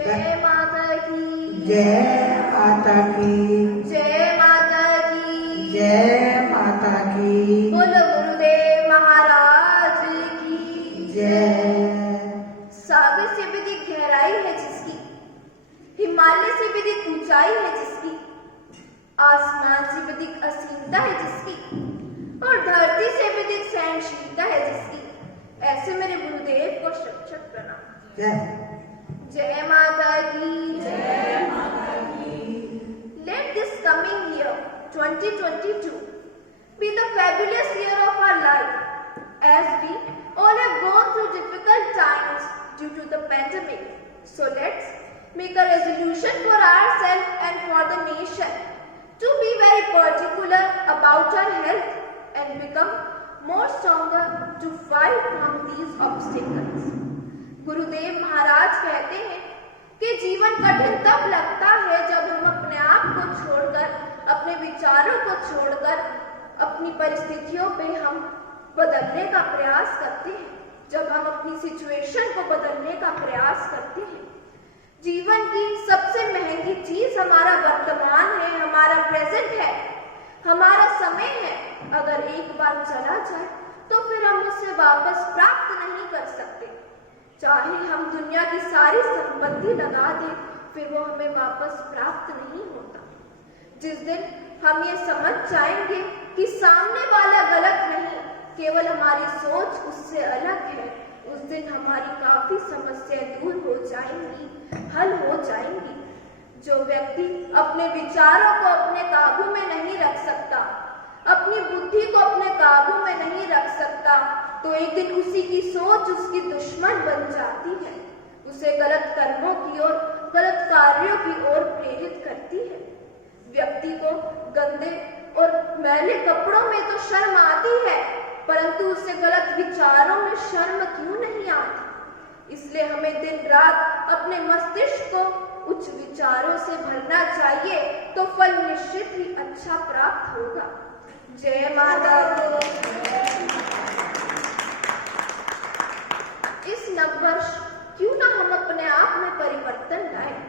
जय माता की जय माता की जय माता की जय माता की बोलो गुरुदेव महाराज की जय। सागर से भी अधिक गहराई है जिसकी, हिमालय से भी अधिक ऊंचाई है जिसकी, आसमान से भी अधिक असीमता है जिसकी, और धरती से भी अधिक सहनशीलता है जिसकी, ऐसे मेरे गुरुदेव को शत-शत प्रणाम। जय जय माता की जय माता की। Let this coming year 2022 be the fabulous year of our life, as we all have gone through difficult times due to the pandemic. So let's make a resolution for ourselves and for the nation to be very particular about our health and become more stronger to fight from these obstacles. गुरुदेव महाराज कहते हैं कि जीवन कठिन तब लगता है जब हम अपने आप को छोड़कर, अपने विचारों को छोड़कर, अपनी परिस्थितियों पे हम बदलने का प्रयास करते हैं, जब हम अपनी सिचुएशन को बदलने का प्रयास करते हैं। जीवन की सबसे महंगी चीज हमारा वर्तमान है, हमारा प्रेजेंट है, हमारा समय है। अगर एक बार चला जाए तो फिर हम उसे वापस प्राप्त नहीं कर सकते। चाहे हम दुनिया की सारी संपत्ति लगा दें, फिर वो हमें वापस प्राप्त नहीं होता। जिस दिन हम ये समझ जाएंगे कि सामने वाला गलत नहीं, केवल हमारी सोच उससे अलग है, उस दिन हमारी काफी समस्याएं दूर हो जाएंगी, हल हो जाएंगी। जो व्यक्ति अपने विचारों को अपने काबू में नहीं रख सकता, अपनी बुद्धि को अपने काबू में नहीं रख सकता, तो एक दिन उसी की सोच उसकी दुश्मन बन जाती है, उसे गलत कर्मों की ओर, गलत कार्यों की ओर प्रेरित करती है। व्यक्ति को गंदे और मैले कपड़ों में तो शर्म आती है, परंतु उसे गलत विचारों में शर्म क्यों नहीं आती? इसलिए हमें दिन रात अपने मस्तिष्क को उच्च विचारों से भरना चाहिए, तो फल निश्चित ही अच्छा प्राप्त होगा। जय माता दी। इस नववर्ष क्यों ना हम अपने आप में परिवर्तन लाएं।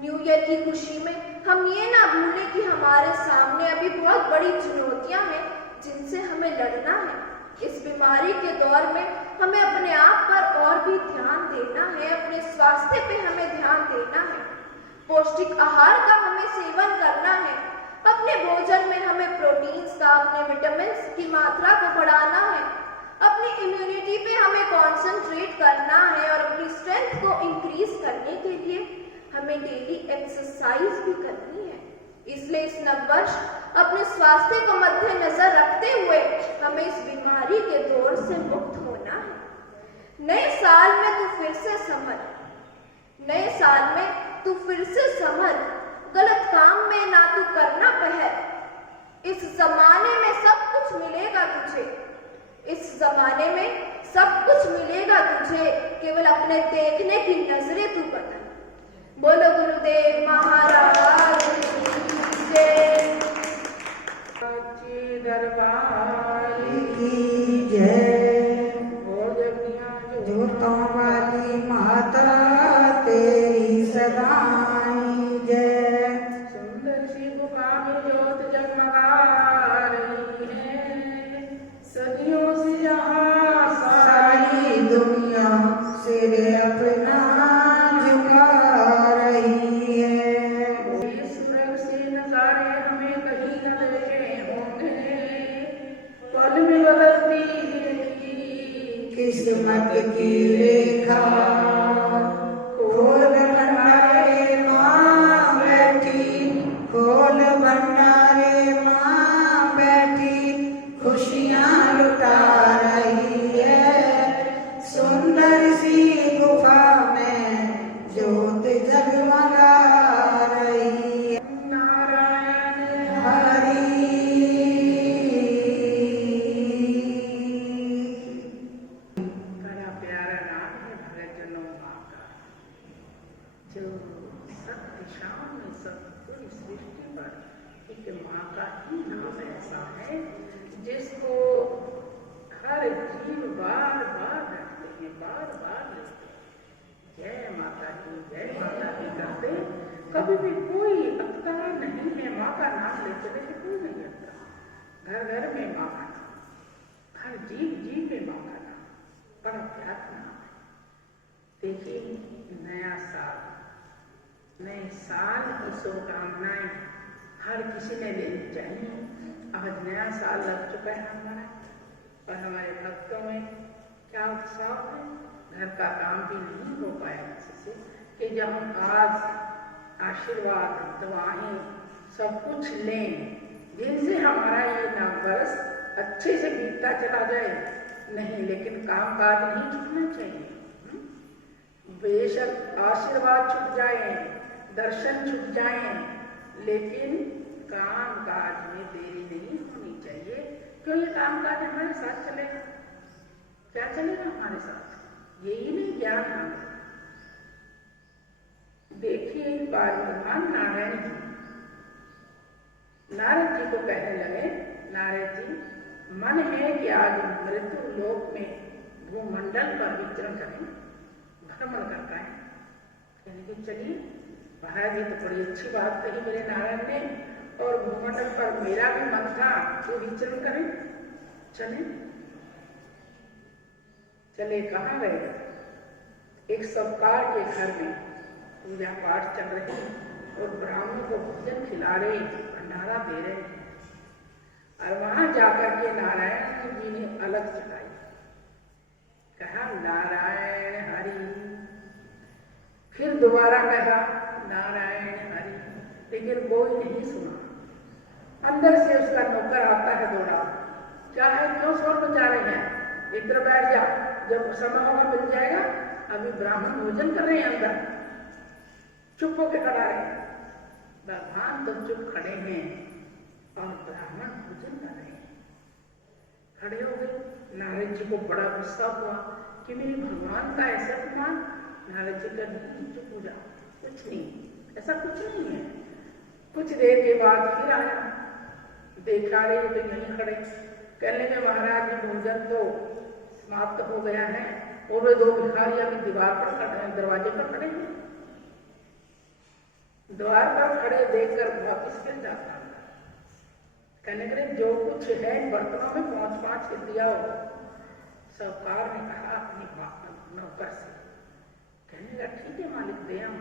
न्यू ईयर की खुशी में हम ये ना भूलें कि हमारे सामने अभी बहुत बड़ी चुनौतियां हैं जिनसे हमें लड़ना है। इस बीमारी के दौर में हमें अपने आप पर और भी ध्यान देना है, अपने स्वास्थ्य पे हमें ध्यान देना है, पौष्टिक आहार का हमें सेवन करना है, अपने भोजन में हमें प्रोटीन्स का, अपने विटामिन्स की मात्रा को बढ़ाना है, अपनी इम्यूनिटी पे हमें कंसंट्रेट करना है और अपनी स्ट्रेंथ को इंक्रीज करने के लिए हमें डेली एक्सरसाइज भी करनी है। इसलिए इस नववर्ष अपने स्वास्थ्य को मद्देनजर रखते हुए हमें इस बीमारी के दौर से मुक्त होना है। नए साल में तू फिर से संभल, नए साल में तू फिर से संभल, गलत काम में ना तू करना पहल। इस जमाने में सब कुछ मिलेगा तुझे, इस जमाने में सब कुछ मिलेगा तुझे, केवल अपने देखने की नजरें तू बदल। बोलो गुरुदेव महाराज की जय। दरबार की जय। जोतों वाली माता तेरी सदाई जय। सुंदर सी गुफा में ज्योत जगमगा रही है, सदियों से यहाँ सारी दुनिया सिर अपना झुका रही है। इस तरह से नजारे हमें कहीं न देखे होंगे, पल में बदलती देखी किस्मत की रेखा खोल भंडारे माँ बैठी, खोल भंडारे माँ बैठी, खुशियाँ लुटा रही है। सुंदर सी गुफा में ज्योत जगमगा रही है। नारायण हरी बड़ा प्यारा नाम है भगतजनों माँ का, जो सब दिशाओं में, सब पूरी सृष्टि पर एक माँ का ही नाम ऐसा है जिसको हर जीव बार बार रखते हैं, बार बार लेते हैं। जय माता की जय माता कभी भी कोई अटका नहीं है, माँ का नाम लेते लेते कोई नहीं अटका। घर घर में माँ का नाम, हर जीव जीव में माँ का नाम, बड़ा प्यारा नाम है। देखिए नया साल, नए साल की शुभकामनाएं हर किसी ने लेनी चाहिए। आज नया साल लग चुका है हमारा, और हमारे भक्तों में क्या उत्साह है, घर का काम भी नहीं हो पाया किसी से कि जब हम आज आशीर्वाद दुआएं सब कुछ लें जिनसे हमारा ये नववर्ष अच्छे से बीतता चला जाए। नहीं, लेकिन काम काज नहीं छूटना चाहिए। बेशक आशीर्वाद छूट जाए, दर्शन छूट जाए, लेकिन काम काज में देरी नहीं होनी चाहिए। क्यों ये काम काज हमारे साथ चलेगा? क्या चलेगा हमारे साथ? यही नहीं ज्ञान हमें। देखिए एक बार भगवान नारायण जी नारद जी को कहने लगे, नारद जी मन है कि आज मृत्यु लोक में भूमंडल पर विचरण करें, भ्रमण करता है। कहने की चलिए महाराज, ये तो बड़ी अच्छी बात कही मेरे नारायण ने, और भूमंडल पर मेरा भी मन था कि विचरण करें, चले। चले कहाँ गए? एक सौकार के घर में पूजा पाठ चल रही और ब्राह्मण को भोजन खिला रहे, भंडारा दे रहे हैं। और वहां जाकर के नारायण जी ने अलग चलाई, कहा नारायण हरि। फिर दोबारा कहा नारायण हरि, लेकिन कोई नहीं सुना। अंदर से उसका नौकर आता है दौड़ा, क्या है, क्यों शोर मचा रहे हैं, इधर बैठ जा, जब समय होगा मिल जाएगा, अभी ब्राह्मण भोजन कर रहे हैं अंदर। चुप होकर खड़ा रहे। भगवान तो चुप खड़े हैं और ब्राह्मण भोजन कर रहे हैं। खड़े हो गए। नारद जी को बड़ा गुस्सा हुआ कि मेरे भगवान का ऐसा अपमान। नारद जी का नहीं, चुप हो जाओ, कुछ नहीं, ऐसा कुछ नहीं है। कुछ देर के बाद फिर आया, देखा रहे तो यहीं खड़े। कहने में महाराज जी भोजन तो समाप्त हो गया है, और वे दो भिखारी अभी दीवार पर खड़े, दरवाजे पर खड़े हैं। द्वार पर खड़े देखकर वापिस फिर जाता। कहने के जो कुछ है बर्तनों में पांच पांच के दिया हो। सरकार ने कहा अपनी नौकर से, कहने लगा ठीक है मालिक, दे आऊं।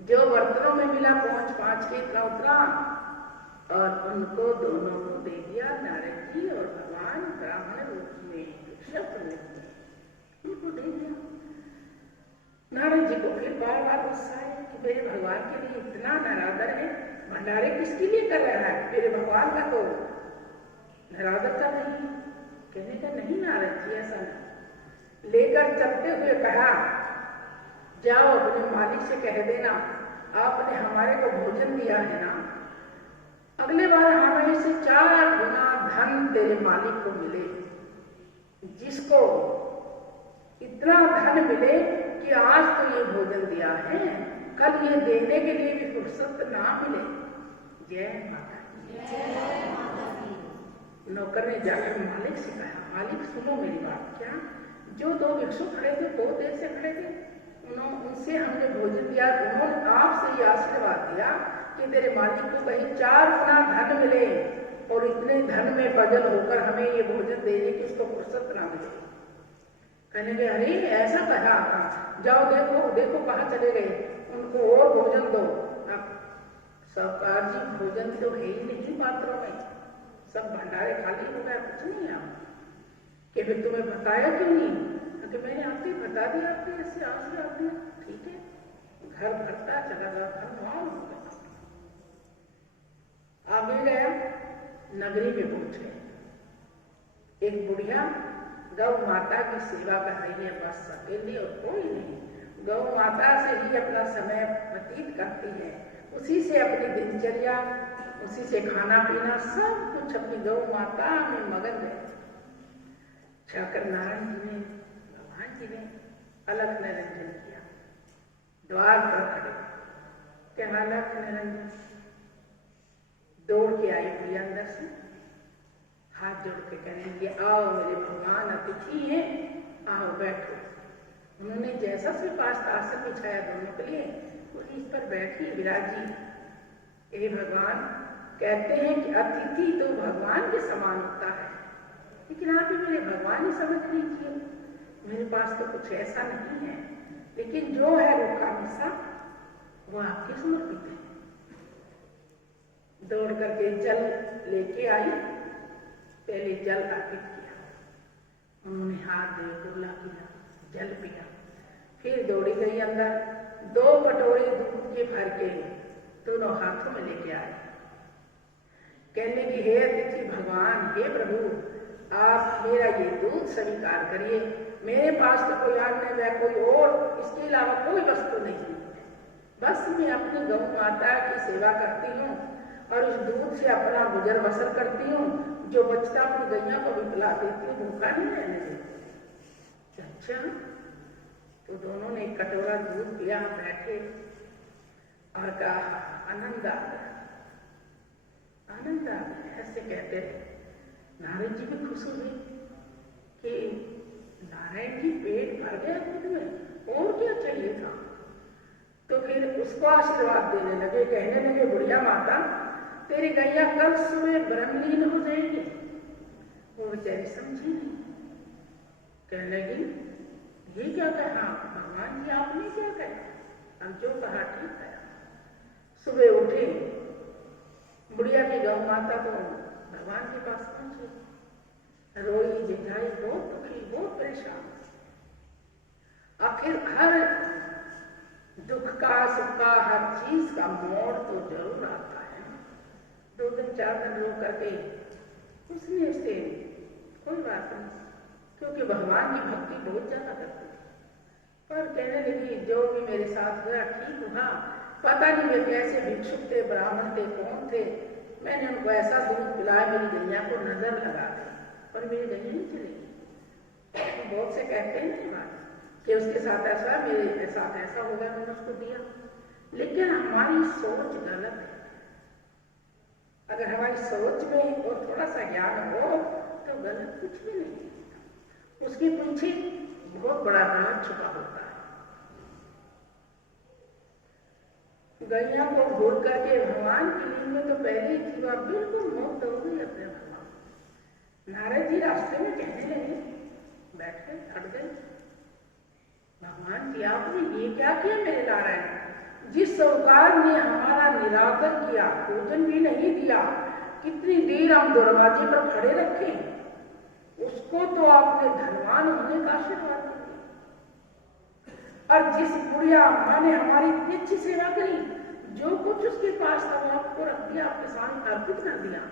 जो बर्तनों में मिला पांच पांच के इतना उतरा, और उनको दोनों को दे दिया। नारद जी और भगवान ब्राह्मण रूप में भिक्षा करने लगे, उनको दे दिया। नारद जी को फिर बार बार गुस्सा है कि मेरे भगवान के लिए इतना नरादर है, भंडारे किसके लिए कर रहा है, मेरे भगवान का तो नरादरता नहीं। कहने का नहीं नारद जी, ऐसा नहीं। लेकर चलते हुए कहा, जाओ अपने मालिक से कह देना आपने हमारे को भोजन दिया है ना, अगले बार हमें से 4 गुना धन तेरे मालिक को मिले। जिसको इतना धन मिले कि आज तो ये भोजन दिया है, कल ये देने के लिए भी फुर्सत ना मिले। जय माता दी। नौकर ने जाकर मालिक से कहा, मालिक सुनो मेरी बात। क्या? जो 2 भिक्षु खड़े थे, बहुत देर से खड़े थे, उनसे हमने भोजन दिया, उन्होंने आपसे ये आशीर्वाद दिया कि तेरे मालिक को कहीं 4 गुना धन मिले, और इतने धन में बदल होकर हमें ये भोजन देने की उसको फुर्सत ना मिले। कहने के अरे ऐसा कहा था, जाओ देखो देखो कहाँ चले गए, उनको और भोजन दो। अब सरकार जी भोजन तो है ही नहीं पात्रों में, सब भंडारे खाली हो गया, कुछ नहीं है। कि फिर तुम्हें बताया क्यों नहीं? कि मैंने आपसे बता दिया, आपके ऐसे आशीर्वाद दिया, ठीक है। घर भरता चला गया, धनवान हो गया। आगे गया, नगरी में पहुंचे। एक बुढ़िया गौ माता की सेवा कर रही है, बस अकेली और कोई नहीं। गौ माता से ही अपना समय व्यतीत करती है, उसी से अपनी दिनचर्या, उसी से खाना पीना सब कुछ अपनी गौ माता में मगन रहे। जाकर नारायण जी ने, भगवान जी ने अलख निरंजन किया। द्वार पर खड़े, क्या अलख निरंजन? दौड़ के आई हुई अंदर से, हाथ जोड़ के कहेंगे, आओ मेरे भगवान अतिथि हैं, आओ बैठो। उन्होंने जैसा स्वीकार आसन बिछाया दोनों के लिए, पूरी इस पर बैठी विराजी। हे भगवान, कहते हैं कि अतिथि तो भगवान के समान होता है, लेकिन आप ही मेरे भगवान ही समझ लीजिए। मेरे पास तो कुछ ऐसा नहीं है, लेकिन जो है रूखा मिसा वो आपके समर्पित है। दौड़ करके जल लेके आई, पहले जल अर्पित किया, उन्होंने हाथ दे कुर्ला किया, जल पिया, फिर दौड़ी गई अंदर, 2 कटोरे दूध के भर के दोनों हाथों में लेके आए। कहने की हे अतिथि भगवान, हे प्रभु, आप मेरा ये दूध स्वीकार करिए। मेरे पास तो कोई अन्न व कोई और इसके अलावा कोई वस्तु नहीं है, बस मैं अपनी गौ माता की सेवा करती हूँ और उस दूध से अपना गुजर बसर करती हूँ। जो बचता अपनी गैया को भी पिला देती हूँ, भूखा नहीं रहने देती। अच्छा, तो दोनों ने एक कटोरा दूध पिया, बैठे और कहा आनंद आ गया, आनंद आ गया। ऐसे कहते रहे। नारद जी भी खुश हुए कि नारायण जी पेट भर गया दूध में, और क्या चाहिए था। तो फिर उसको आशीर्वाद देने लगे, कहने लगे बुढ़िया माता, तेरी गैया कल सुबह ब्रह्मलीन हो जाएगी। वो बेचारी समझी नहीं, कहने लगी ये क्या कहा भगवान जी, आपने क्या कहा। और जो कहा ठीक है। सुबह उठे, बुढ़िया की गौ माता तो भगवान के पास पहुंची, रोई झिझाई, बहुत दुखी, बहुत परेशान। आखिर हर दुख का, सुख का, हर चीज का मोड़ तो जरूर आता है। 2 दिन 4 दिन रो करके उसने उससे कोई बात नहीं, क्योंकि भगवान की भक्ति बहुत ज्यादा करती थी। पर कहने लगी जो भी मेरे साथ हुआ ठीक हुआ, पता नहीं वे कैसे भिक्षुक थे, ब्राह्मण थे, कौन थे, मैंने उनको ऐसा दूध पिलाया मेरी गैया को नजर लगा दी, पर मेरी गैया नहीं चलेगी। बहुत से कहते हैं ये बात कि उसके साथ ऐसा, मेरे साथ ऐसा होगा, मैंने उसको दिया। लेकिन हमारी सोच गलत है। अगर हमारी सोच में और थोड़ा सा ज्ञान हो तो गलत कुछ भी नहीं है। उसके पीछे बहुत बड़ा राज छुपा होता है। गैया को भूल करके भगवान की लीन में तो पहले ही थी, वह बिल्कुल मुक्त हो गई अपने भगवान। नारद जी रास्ते में कहने लगे, बैठ गए, हट गए। भगवान जी आपने ये क्या किया मेरे नारायण, जिस साहूकार ने हमारा निरादर किया, भोजन भी नहीं दिया, कितनी देर हम दरवाजे पर खड़े रखे, उसको तो आपने धनवान होने का आशीर्वाद दिया। और जिस बुढ़िया माँ ने हमारी इतनी अच्छी सेवा करी, जो कुछ उसके पास था वो आपको रख दिया, आपके सामने अर्पित कर दिया,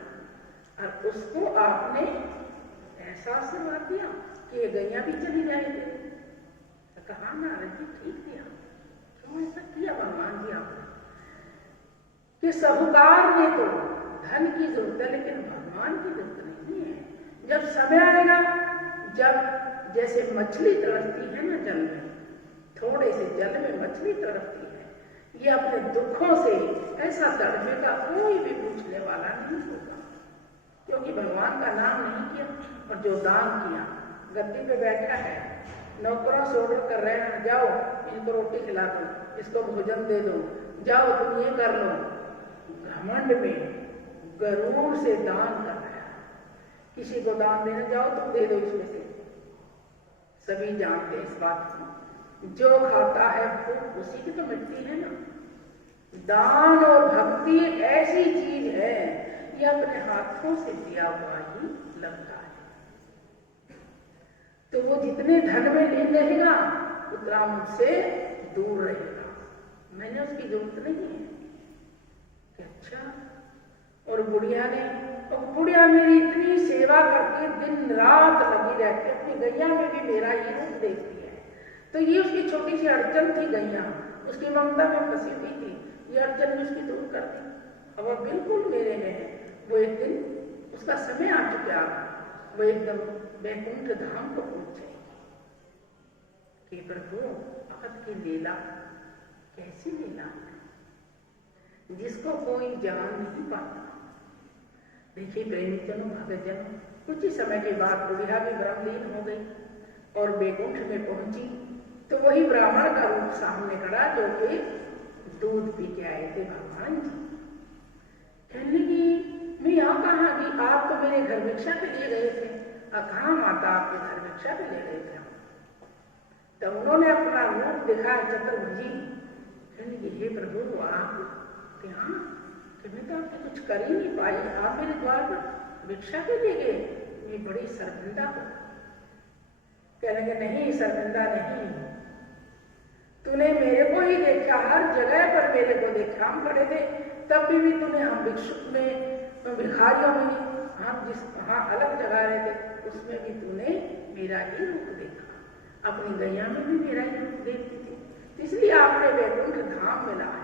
और उसको आपने ऐसा आशीर्वाद दिया कि ये गैया भी चली जाएगी। कहा नारद जी ठीक दिया, क्यों ऐसा किया भगवान जी आपने, कि साहूकार ने तो धन की जरूरत है लेकिन भगवान की जरूरत नहीं है। जब समय आएगा, जब जैसे मछली तड़पती है ना जल में, थोड़े से जल में मछली तड़पती है, ये अपने दुखों से ऐसा तड़पेगा, कोई भी पूछने वाला नहीं होगा, क्योंकि भगवान का नाम नहीं किया। और जो दान किया, गद्दी पे बैठा है, नौकरों से ऑर्डर कर रहे हैं, जाओ इनको रोटी खिला दो, इसको भोजन दे दो, जाओ तुम ये कर लो, घमंड में गरूर से दान कर रहा है। किसी को दान देने जाओ तुम दे दो इसमें से। सभी जानते इस बात को, जो खाता है भूख उसी की तो मिटती है ना। दान और भक्ति एक ऐसी चीज है, ये अपने हाथों से दिया हुआ ही लगता है। तो वो जितने धन में लीन रहेगा उतना मुझसे दूर रहेगा, मैंने उसकी जरूरत नहीं है। कि अच्छा, और बुढ़िया ने, और बुढ़िया मेरी इतनी सेवा करती है, दिन रात लगी रहती है, अपनी गैया में भी मेरा ही रूप देखती है। तो ये उसकी छोटी सी अड़चन थी, गैया उसकी ममता में फंसी हुई थी, ये अड़चन भी उसकी दूर कर दी। अब वह बिल्कुल मेरे में है। वो एक दिन उसका समय आ चुका, वो एकदम वैकुंठ धाम को पहुंच जाएगी। कि प्रभु भगत की लीला कैसी लीला है, जिसको कोई जान नहीं पाता। देखिए प्रेमीजनों, भक्तजन, कुछ ही समय के बाद बुढ़िया भी ब्रह्मलीन हो गई और वैकुंठ में पहुंची, तो वही ब्राह्मण का रूप सामने खड़ा, जो कि दूध पी के आए थे भगवान जी। कहने लगी मैं यहाँ कहाँ गई, आप तो मेरे घर भिक्षा के लिए गए थे। कहाँ माता, आपके घर भिक्षा के लिए गए थे हम। तो उन्होंने अपना रूप दिखाया चतुर्भुजी। कहने लगी हे प्रभु आप यहाँ कि मैं तो आपको कुछ कर ही नहीं पाई, आप मेरे द्वार पर भिक्षा के लिए गए, मैं बड़ी शर्मिंदा हूँ। कहने लगे नहीं शर्मिंदा नहीं, तूने मेरे को ही देखा, हर जगह पर मेरे को देखा, हम खड़े थे तब भी तूने हम भिक्षुक में भिखारियों में हम जिस वहाँ अलग जगह रहे थे उसमें भी तूने मेरा ही रूप देखा, अपनी गैया में भी मेरा ही रूप देखती थी, इसलिए आपने वैकुंठ धाम मिला है।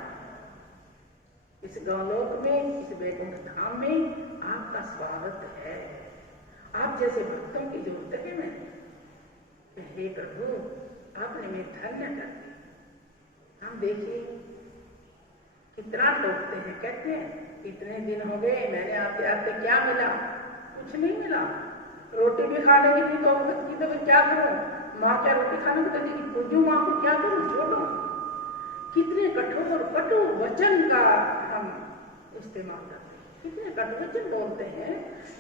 इस गौलोक में, इस वैकुंठ धाम में आपका स्वागत है, आप जैसे भक्तों की जरूरत है। मैं हे प्रभु आपने मैं धन्य कर दिया। हम देखिए कितना टोकते हैं, कहते हैं इतने दिन हो गए मैंने आपके आते क्या मिला, कुछ नहीं मिला। रोटी भी खाने की थी तो मैं क्या करूं, माँ क्या रोटी खाने को कहती कि पूजू माँ को, क्या करूं, छोड़ो। कितने कठोर कटु वचन का हम इस्तेमाल करते हैं, कितने कटु वचन बोलते हैं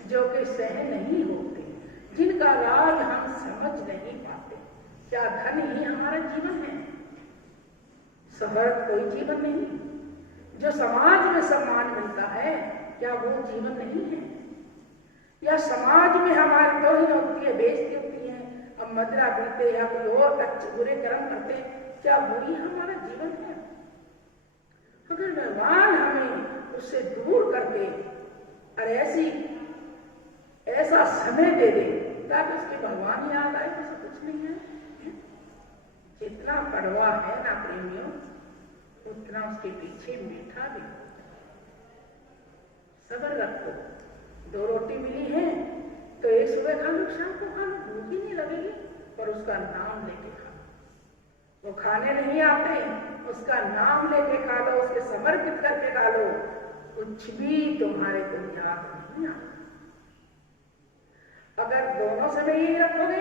जो कि सह नहीं होते, जिनका राज हम समझ नहीं पाते। क्या धन ही हमारा जीवन है? शहरत कोई जीवन नहीं। जो समाज में सम्मान मिलता है क्या वो जीवन नहीं है? या समाज में हमारी तौहीन होती है, बेइज्जती होती है, हम मदिरा पीते या कोई और अच्छे बुरे कर्म करते हैं, क्या वही हमारा जीवन है? अगर भगवान हमें उससे दूर करके और ऐसा समय दे दे ताकि उसके भगवान याद आए, ऐसा कुछ नहीं है। जितना कड़वा है ना प्रेमियों, उतना उसके पीछे मीठा भी। सब्र रखो, 2 रोटी मिली है तो एक सुबह खा लो, शाम को खा लो, भूख ही नहीं लगेगी, पर उसका नाम लेके खा लो। वो खाने नहीं आते, उसका नाम लेके खा लो, उसके समर्पित करके खा लो, कुछ भी तुम्हारे को याद नहीं आता। अगर दोनों समय यही रखोगे,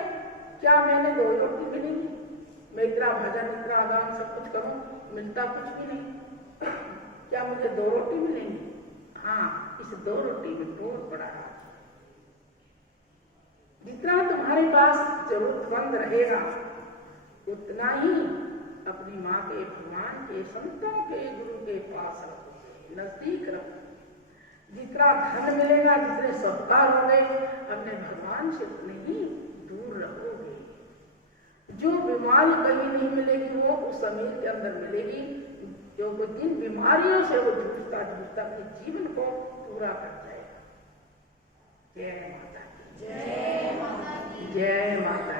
क्या मैंने 2 रोटी मिलेगी, मैं इतना भजन इतना आदान सब कुछ करूं, मिलता कुछ भी नहीं, क्या मुझे 2 रोटी मिलेंगी? हाँ, इस 2 रोटी में बहुत बड़ा है। जितना तुम्हारे पास जरूरतमंद रहेगा उतना ही अपनी माँ के, भगवान के, संतों के, गुरु के पास रखो, नजदीक रखो। जितना धन मिलेगा, जितने सत्कार होंगे, अपने भगवान से उतने ही दूर रहोगे। जो बीमारी कहीं नहीं मिलेगी वो उस समय के अंदर मिलेगी, जो जिन बीमारियों से वो जूझता अपने जीवन को पूरा कर जाएगा। जय माता की, जय माता की, जय माता।